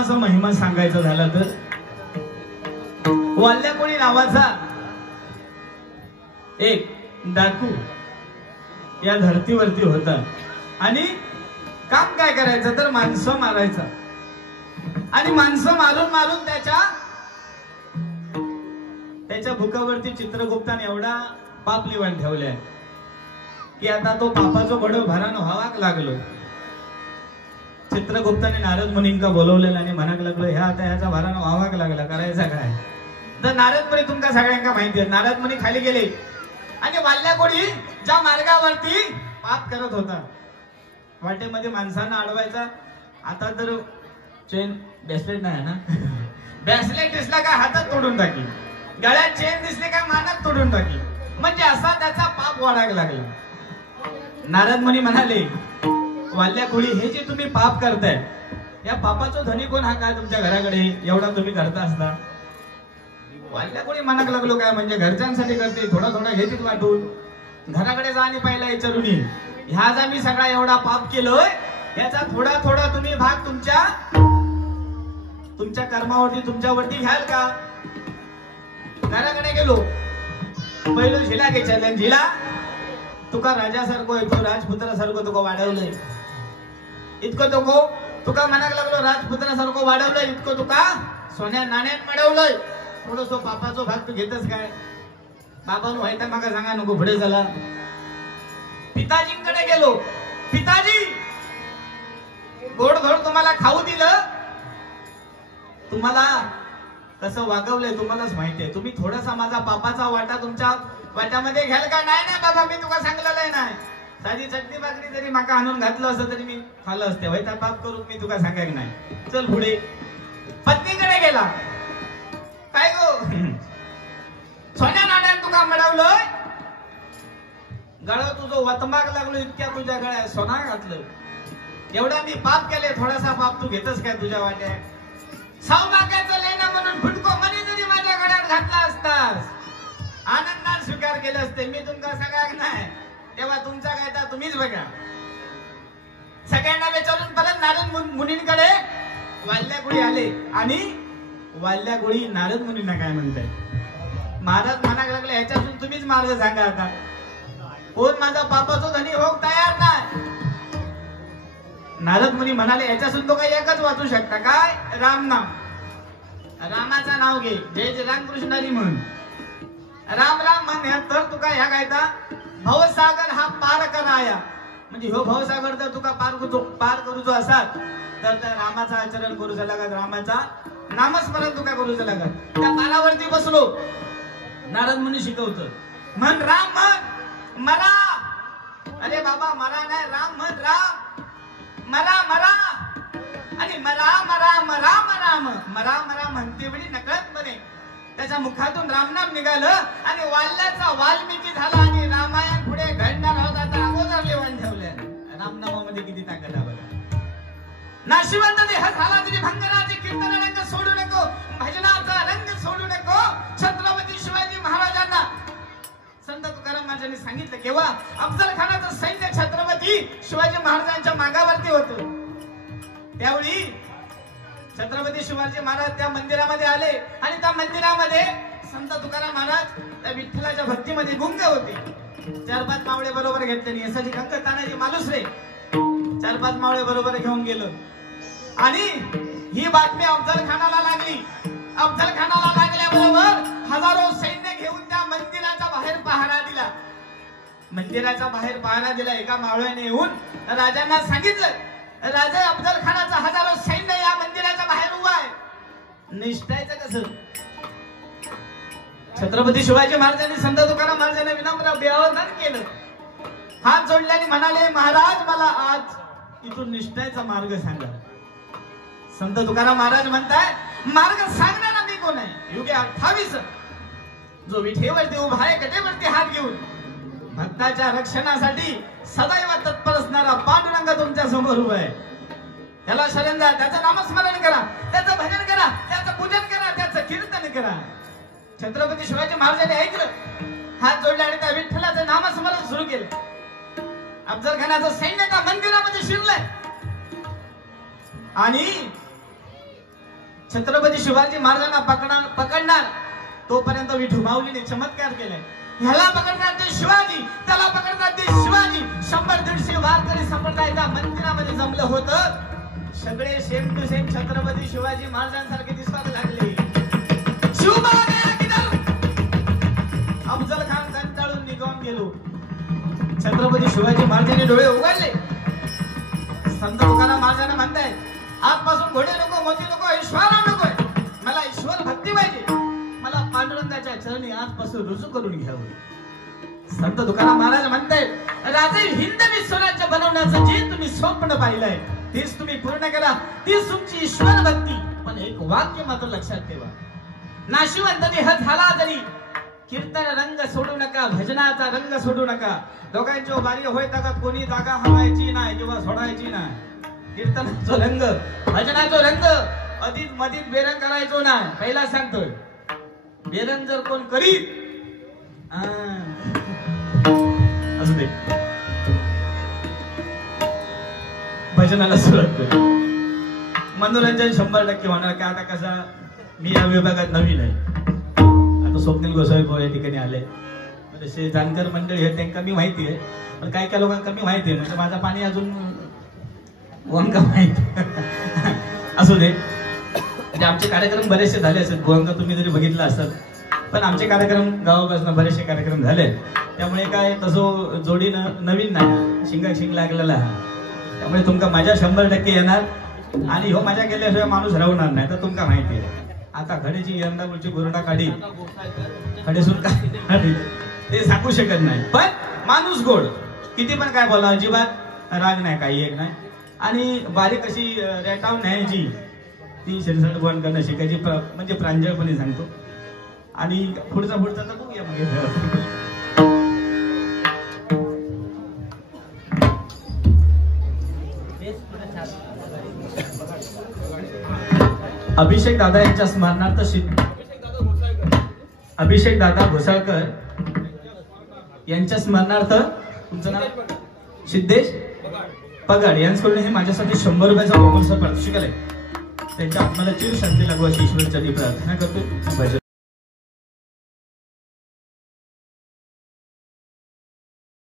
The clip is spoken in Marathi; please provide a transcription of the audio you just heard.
रामाचा महिमा सांगायचा झाला तर वाल्याकोळी नावाचा एक डाकू या धर्तीवरती होता आणि काम काय करायचं तर माणसं मारायचा आणि माणसं मारून मारून त्याच्या भुकावरती चित्रगुप्ताने एवढा पाप लिहून ठेवलाय की आता तो पापाचं बडं भरान व्हावाक लागलो. चित्रगुप्ताने नारद मुनींका बोलवलेलं आणि म्हणाक लागलो ह्या आता ह्याचा भरान व्हावाक लागला, करायचा काय. तर नारद मुनी तुमका सगळ्यांना माहिती आहे, नारद मुनी खाली गेले आणि वाल्याकोळी ज्या मार्गावरती पाप करत होता वाटेमध्ये माणसांना अडवायचा. आता तर चेन ब्रेसलेट नाही ना, ब्रेसलेट दिसला का हातात तोडून टाकी, गळ्यात चेन दिसले का मानात तोडून टाकी, म्हणजे असा त्याचा पाप वाढायला लागला. नारद मुनी म्हणाले वाल्याकोळी हे जे तुम्ही पाप करताय या पापाचा धनी कोण हा काय तुमच्या घराकडे एवढा तुम्ही करता असता. वाल्याकोळी म्हणाक लागलो काय म्हणजे घरच्यांसाठी करते, थोडा थोडा घेतील वाटून, घराकडे जा आणि पहिला विचारून ये ह्या जा मी सगळा एवढा पाप केलोय याचा थोडा थोडा तुम्ही भाग तुमच्या कर्मावरती तुमच्यावरती घ्याल का. घराकडे गेलो पहिलं झिला विचारलं झिला तुका राजासारखं येतो राजपुत्रासारखं तुका वाढवलंय इतकं तुका म्हणायला लागलो राजपुत्रासारखं वाढवलंय इतकं तुका सोन्या नाण्यात मडवलंय, थोडस पापाचा भाग तू घेतच काय. बाबांनो व्हायचा मागा सांगा नको पुढे झाला. पिताजींकडे गेलो, पिताजी गोड धोड तुम्हाला खाऊ दिलं, तुम्हाला कसं वागवलंय तुम्हालाच माहितीये, तुम्ही थोडासा माझा पापाचा वाटा तुमच्या वाट्यामध्ये घ्याल का. नाही नाही बाबा मी तुका सांगलेलं नाही, साधी चटणी भाकरी जरी माका आणून घातलं असं तरी मी खाल्लं असते, व्हायचा पाप करून मी तुका सांगायला नाही. चल पुढे. पत्नीकडे गेला, काय गो सोन्या नाण्यात तुका मिळवलंय, गळ तुझं वतमाग लागलो इतक्या तुझ्या गळ्यात सोना घातलं, एवढा मी पाप केले, थोडासा पाप तू घेतस काय तुझ्या वाट्यात. सौभाग्याचं लेणं म्हणून फुटको मनी जरी माझ्या गळ्यात घातला असतास आनंदात स्वीकार केले असते, मी तुमका सगळ्यात नाही, तेव्हा तुमचा काय तर तुम्हीच बघा. सगळ्यांना विचारून परत नारद मुनींकडे वाल्याकोळी आले आणि वाल्याकोळी नारद मुनींना काय म्हणताय. महाराज म्हणायला लागले ह्याच्यातून तुम्हीच मार्ग सांगा, आता कोण माझा पापाचा धनी होऊ तयार नाही. नारद मुनी म्हणाले याच्यातून तो काही एकच वाचू शकता काय, राम नाम, रामाचा नाव घे, जय जय रामकृष्णारी म्हण, राम राम म्हण, तर तुका ह्या गायता भवसागर हा पार कराया, म्हणजे हो भवसागर जर तुका पार करूचो असाल तर त्या रामाचा आचरण करूचा लागत, रामाचा नामस्मरण तुका करूचा लागत. त्या पारावरती बसलो, नारद मुनी शिकवतो म्हण राम म्हण मरा, अरे बाबा मरा नाही राम म्हण, राम मरा मरा, आणि मरा मरा मरा मरा मरा मरा म्हणते वेळी नकळतपणे त्याच्या मुखातून रामनाम निघालं आणि वाल्याचा वाल्मिकी झाला आणि रामायण पुढे घडणार होता तर अगोदर लिहून ठेवल्या. रामनामामध्ये किती ताकद आहे बघा. नाशिवंत देह झाला तरी भंगराचे कीर्तन रंग सोडू नको, भजनाचा रंग सोडू नको. छत्रपती शिवाजी महाराजांना संत तुकाराम महाराजांनी सांगितलं केव्हा अफजल खानाचं सैन्य छत्रपती शिवाजी महाराजांच्या मागावरती होतं, त्यावेळी छत्रपती शिवाजी महाराज त्या मंदिरामध्ये आले आणि त्या मंदिरामध्ये संत तुकाराम महाराज त्या विठ्ठलाच्या भक्तीमध्ये गुंग होते. 4-5 मावळे बरोबर घेतले, यासाठी खंत तानाजी मालुसरे 4-5 मावळे बरोबर घेऊन गेलो आणि ही बातमी अफजल खानाला लागली. अफजल खानाला लागल्याबरोबर हजारो सैन्य घेऊन त्या मंदिराच्या बाहेर पहारा दिला. मंदिराच्या बाहेर पहारा दिला. एका मावळ्याने येऊन राजांना सांगितलं, राजा अफजल खानाचा हजारो सैन्य या मंदिराच्या बाहेर उभा आहे, निष्ठायचं कसं. छत्रपती शिवाजी महाराजांनी संत तुकाराम महाराजांना विनम्र अभिवादन केलं, हात जोडल्याने म्हणाले महाराज मला आज इथून निष्ठेचा मार्ग सांगा. संत तुकाराम महाराज म्हणताय मार्ग सांगणारा मी कोण आहे. युगे 28 जो विठेवरती उभा आहे, कटेवरती हात घेऊन भक्ताच्या रक्षणासाठी सदैव तत्पर असणारा पांडुरंग तुमच्या समोर उभा आहे. त्याला शरण जा, त्याचं नामस्मरण करा, त्याचं भजन करा, त्याचं पूजन करा, त्याचं कीर्तन करा. छत्रपती शिवाजी महाराजांनी ऐकलं, हात जोडले आणि त्या विठ्ठलाचं नामस्मरण सुरू केलं. अफजल खानाचं सैन्य त्या मंदिरामध्ये शिरलंय आणि छत्रपती शिवाजी महाराजांना पकडणार तोपर्यंत विठू माऊलीने चमत्कार केलाय. ह्याला पकडणार ते शिवाजी, त्याला पकडणार ते शिवाजी. 100-150 वारकरी संप्रदायाच्या मंदिरामध्ये जमलं होतं. सगळे same to same Chhatrapati Shivaji महाराजांसारखे दिसायला लागले. शिवबा गया किधर? अफजल खान कंटाळून निघून गेलो. छत्रपती शिवाजी महाराजांनी डोळे उघडले. संत तुकाराम महाराजांना म्हणताय, आजपासून घोडे नको, मोती नको, ईश्वरा नकोय. मला ईश्वर भक्ती पाहिजे. मला पांडुरंगाच्या चरणी आजपासून रुजू करून घ्यावं. संत तुकाराम महाराज म्हणताय, राजे हिंद स्वराज्य बनवण्याचं जे तुम्ही स्वप्न पाहिलंय तेच तुम्ही पूर्ण करा. तीच तुमची ईश्वर भक्ती. पण एक वाक्य मात्र लक्षात ठेवा, नाशिवंत देह झाला तरी कीर्तन रंग सोडू नका, भजनाचा रंग सोडू नका. दोघांची बारी होय का कोणी जागा हवायची नाही किंवा सोडायची नाही. कीर्तनाचा रंग, भजनाचा रंग अधीत मधीत बेरंग करायचो नाही. पहिला सांगतोय, बेरंग जर कोण करीत असू दे, भजनाला सुरुवात करू. मनोरंजन 100% होणार. की आता कसा मी या विभागात नवीन आहे. आता स्वप्नील गोसावी भाऊ या ठिकाणी आले. तसे जाणकार मंडळी आहेत त्यांना कमी माहिती आहे, पण काय काय लोकांना कमी माहिती आहे. म्हणजे माझा पाणी अजून वंका माहिती असू दे. म्हणजे आमचे कार्यक्रम बरेचसे झाले असेल. वंका तुम्ही जरी बघितला असेल, पण आमचे कार्यक्रम गावापासून बरेचसे कार्यक्रम झाले. त्यामुळे काय तसं जोडीनं नवीन नाही, शिंगा शिंग लागलेला. त्यामुळे तुमका मजा 100% येणार. आणि हो मजा केल्याशिवाय माणूस राहणार नाही. तर तुमका माहिती आहे आता खडेची यंदापूरची गुरडा काढी खडेसून काढी ते सांगू शकत नाही. पण माणूस गोड, किती पण काय बोला, अजिबात राग नाही, काही एक नाही. आणि बारीक अशी रेटावून न्यायची, ती शिरसट बंद करणं शिकायची. म्हणजे प्रांजळपणे सांगतो. आणि पुढचा तर बघूया मग. अभिषेक दादा यांच्या स्मरणार्थ अभिषेक दादा घोसाळकर यांच्या स्मरणार्थ तुमचं नाव सिद्धेश पगाड यांच्याकडून हे माझ्यासाठी 100 रुपयाचा मोबाईलचा पारितोषिक आहे. त्यांच्या आत्म्याला चिर शांती लागू अशी ईश्वरचरणी प्रार्थना करतो. भजन